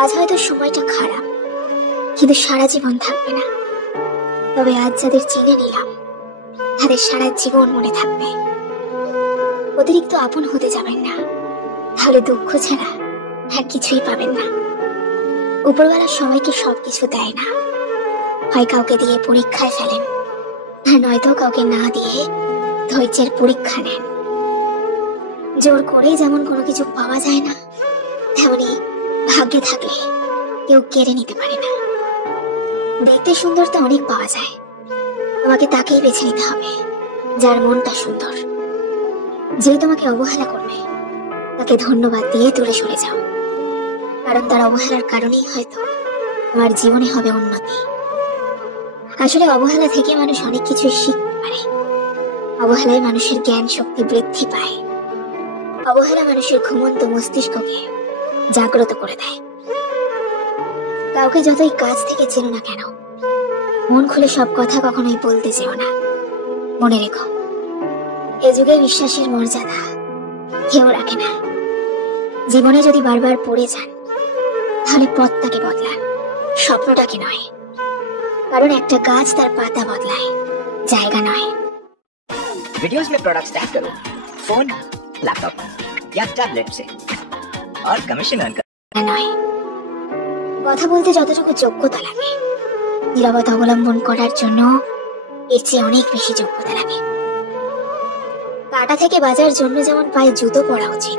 আজ হয়তো সময়টা খারাপ, কিন্তু সারা জীবন থাকবে না। তবে আজ যাদের চিনে নিলাম তাদের সারা জীবন মনে থাকবে। অতিরিক্ত আপন হতে যাবেন না, তাহলে দুঃখ ছাড়া আর কিছুই পাবেন না। উপরওয়ালা সবাইকে সবকিছু দেয় না, হয় কাউকে দিয়ে পরীক্ষায় ফেলেন, আর নয়তো কাউকে না দিয়ে ধৈর্যের পরীক্ষা নেন। জোর করে যেমন কোনো কিছু পাওয়া যায় না, তেমনি ভাগ্যে থাকলে কেউ কেড়ে নিতে পারে না। দেখতে সুন্দর তো অনেক পাওয়া যায়, তোমাকে তাকেই বেছে নিতে হবে যার মনটা সুন্দর। যে তোমাকে অবহেলা করবে তাকে ধন্যবাদ দিয়ে দূরে সরে যাও, কারণ তার অবহেলার কারণেই হয়তো তোমার জীবনে হবে উন্নতি। আসলে অবহেলা থেকে মানুষ অনেক কিছুই শিখতে পারে। অবহেলায় মানুষের জ্ঞান শক্তি বৃদ্ধি পায়। অবহেলা মানুষের ঘুমন্ত মস্তিষ্ককে জাগ্রত করে দেয়। কাউকে যতই কাছ থেকে চেনো না কেন, মন খুলে সব কথা কখনোই বলতে যেও না। মনে রেখো, এ যুগে বিশ্বাসের মর্যাদা কেউ রাখে না। জীবনে যদি বারবার পড়ে যান, তাহলে পথটাকে বদলান, স্বপ্নটাকে নয়। কারণ একটা গাছ তার পাতা বদলায়, জায়গা নয়। वीडियोस में प्रोडक्ट्स टैग करो, फोन, लैपटॉप या टैबलेट से और कमीशन अर्न करो। নয়, কথা বলতে যতটুকু যোগ্যতা লাগে, নীরবতা অবলম্বন করার জন্য এর চেয়ে অনেক বেশি যোগ্যতা লাগে। কাঁটা থেকে বাঁচার জন্য যেমন পায়ে জুতো পরা উচিত,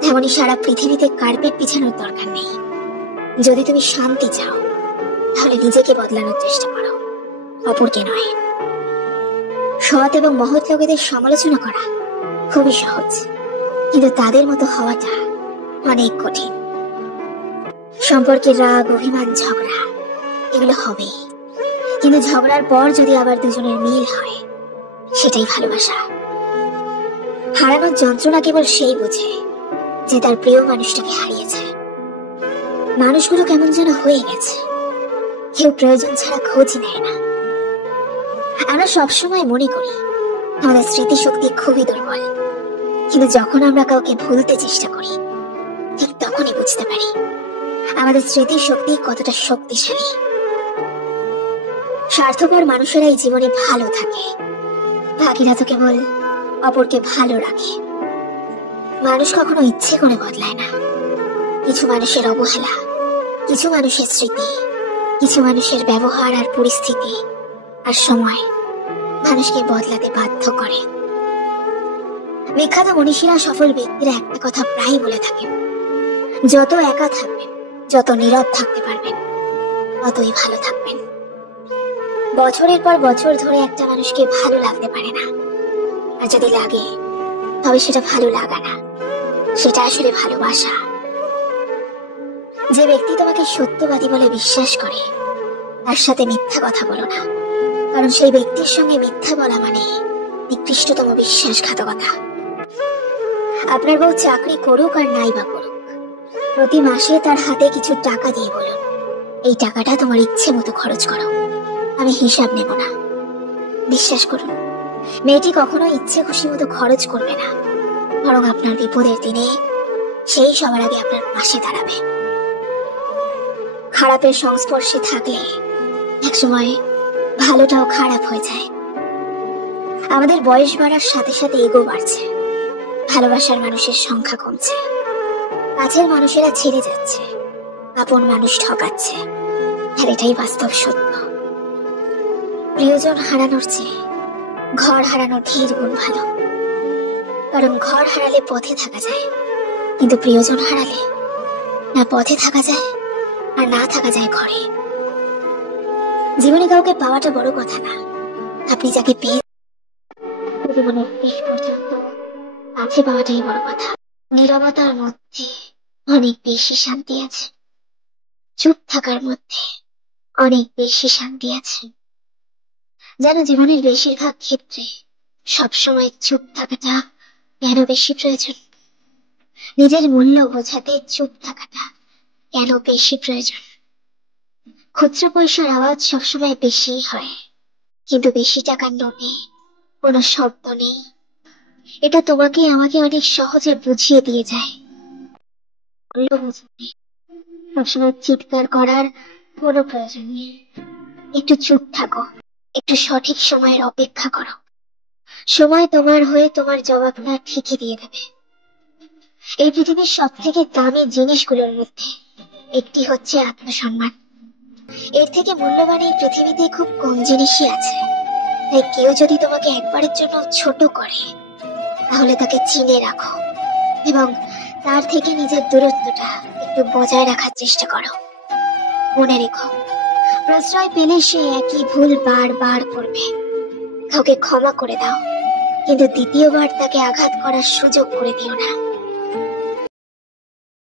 তেমনি সারা পৃথিবীতে কার্পেট বিছানোর দরকার নেই। যদি তুমি শান্তি চাও, তাহলে নিজেকে বদলানোর চেষ্টা করো, অপরকে নয়। সৎ এবং মহৎ লোকেদের সমালোচনা করা খুবই সহজ, কিন্তু তাদের মতো হওয়াটা অনেক কঠিন। সম্পর্কের রাগ, অভিমান, ঝগড়া এগুলো হবেই, কিন্তু ঝগড়ার পর যদি আবার দুজনের মিল হয়, সেটাই ভালোবাসা। হারানোর যন্ত্রণা কেবল সেই বোঝে যে তার প্রিয় মানুষটাকে হারিয়েছে। মানুষগুলো কেমন যেন হয়ে গেছে, কেউ প্রয়োজন ছাড়া খোঁজ নেয় না। আমরা সবসময় মনে করি আমাদের স্মৃতিশক্তি খুবই দুর্বল, কিন্তু যখন আমরা কাউকে ভুলতে চেষ্টা করি, ঠিক তখনই বুঝতে পারি আমাদের স্মৃতিশক্তি কতটা শক্তিশালী। স্বার্থপর মানুষেরাই জীবনে ভালো থাকে, বাকিরা তো কেবল অপরকে ভালো রাখে। মানুষ কখনো ইচ্ছে করে বদলায় না। কিছু মানুষের অবহেলা, কিছু মানুষের স্মৃতি, কিছু মানুষের ব্যবহার আর পরিস্থিতি আর সময় মানুষকে বদলাতে বাধ্য করে। বিখ্যাত মনীষীরা, সফল ব্যক্তিরা একটা কথা প্রায় বলে থাকেন, যত একা থাকবেন, যত নীরব থাকতে পারবেন, ততই ভালো থাকবেন। বছরের পর বছর ধরে একটা মানুষকে ভালো লাগতে পারে না, আর যদি লাগে তবে সেটা ভালো লাগা না, সেটা আসলে ভালোবাসা। যে ব্যক্তি তোমাকে সত্যবাদী বলে বিশ্বাস করে, তার সাথে মিথ্যা কথা বলো না, কারণ সেই ব্যক্তির সঙ্গে মিথ্যা বলা মানে নিকৃষ্টতম বিশ্বাসঘাতকতা। আপনার বউ চাকরি করুক আর নাই বা করুক, প্রতি মাসে তার হাতে কিছু টাকা দিয়ে বলুন, এই টাকাটা তোমার ইচ্ছে মতো খরচ করো, আমি হিসাব নেব না। বিশ্বাস করুন, মেয়েটি কখনো ইচ্ছে খুশি মতো খরচ করবে না, বরং আপনার বিপদের দিনে সেই সবার আগে আপনার পাশে দাঁড়াবে। খারাপের সংস্পর্শে থাকলে একসময় ভালোটাও খারাপ হয়ে যায়। আমাদের বয়স বাড়ার সাথে সাথে ইগো বাড়ছে, ভালোবাসার মানুষের সংখ্যা কমছে, কাছের মানুষেরা ছেড়ে যাচ্ছে, আপন মানুষ ঠকাচ্ছে, আর এটাই বাস্তব সত্য। প্রিয়জন হারানোর চেয়ে ঘর হারানোর 10 গুণ ভালো, কারণ ঘর হারালে পথে থাকা যায়, কিন্তু প্রিয়জন হারালে না পথে থাকা যায় আর না থাকা যায় ঘরে। জীবনে কাউকে পাওয়াটা বড় কথা না, আপনি যাকে পেয়ে জীবনের শেষ পর্যন্ত কাছে পাওয়াটাই বড় কথা। নীরবতার মধ্যে অনেক বেশি শান্তি আছে, চুপ থাকার মধ্যে অনেক বেশি শান্তি আছে। যেন জীবনের বেশিরভাগ ক্ষেত্রে সবসময় চুপ থাকাটা কেন বেশি প্রয়োজন, নিজের মূল্য বোঝাতে চুপ থাকাটা কেন বেশি প্রয়োজন। খুচরো পয়সার আওয়াজ সবসময় বেশি হয়, কিন্তু বেশি টাকার নোটে কোনো শব্দ নেই। এটা তোমাকে আমাকে অনেক সহজে বুঝিয়ে দিয়ে যায় মূল্য বোঝাতে সবসময় চিৎকার করার কোনো প্রয়োজন নেই। একটু চুপ থাকো, একটু সঠিক সময়ের অপেক্ষা করো। সময় তোমার হয়ে তোমার জবাবটা ঠিকই দিয়ে দেবে। এই পৃথিবীর সব থেকে দামি জিনিসগুলোর মধ্যে একটি হচ্ছে আত্মসম্মান। এর থেকে মূল্যবান এই পৃথিবীতে খুব কম জিনিসই আছে। তাই কেউ যদি তোমাকে একবারের জন্য ছোট করে, তাহলে তাকে চিনে রাখো এবং তার থেকে নিজের দূরত্বটা একটু বজায় রাখার চেষ্টা করো। মনে রেখো, প্রশ্রয় পেলে সে একই ভুল বারবার করবে। কাউকে ক্ষমা করে দাও, কিন্তু দ্বিতীয়বার তাকে আঘাত করার সুযোগ করে দিও না।